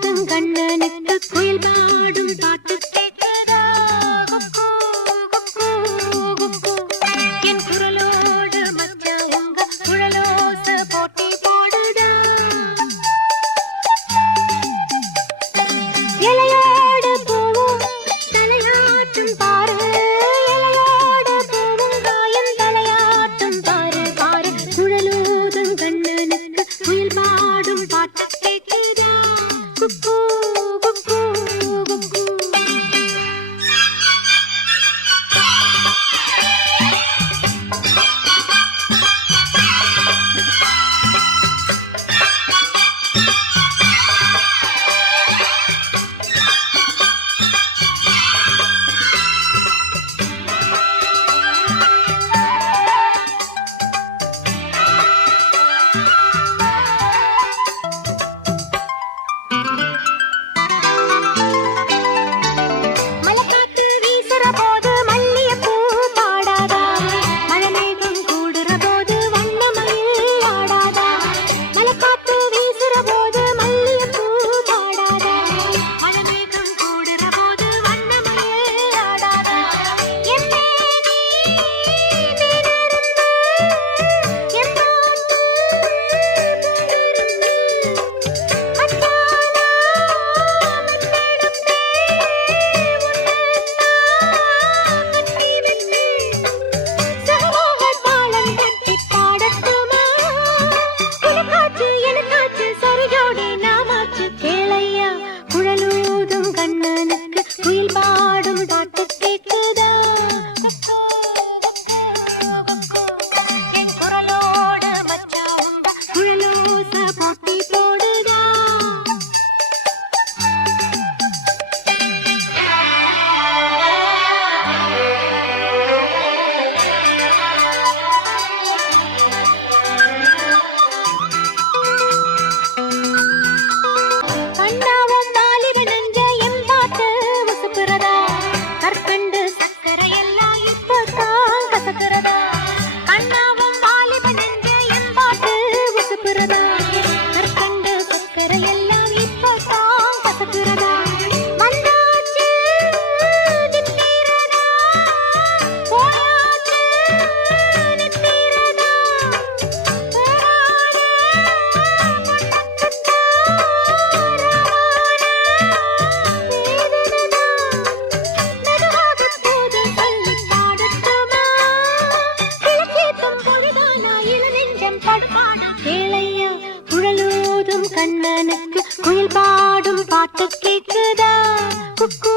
கண்ணனுக்கு குயில் பாடும் பாட்டு கேட்குதா? என் குரலோடு மச்சான் உங்க குழலோச போட்டி போடுடா. இலையோடு பூவும் தலையாட்டும் பாரு, இலையோடு பூவும் காயும் தலையாட்டும் பாரு பாரு. குழலோதும் கண்ணனுக்கு குயில் பாடும் பாட்டு கேட்குதா? குக்கு குக்கு குக்கு. கண்ணனுக்கு குயில் பாடும் பாட்டு கேட்குதா? குக்கு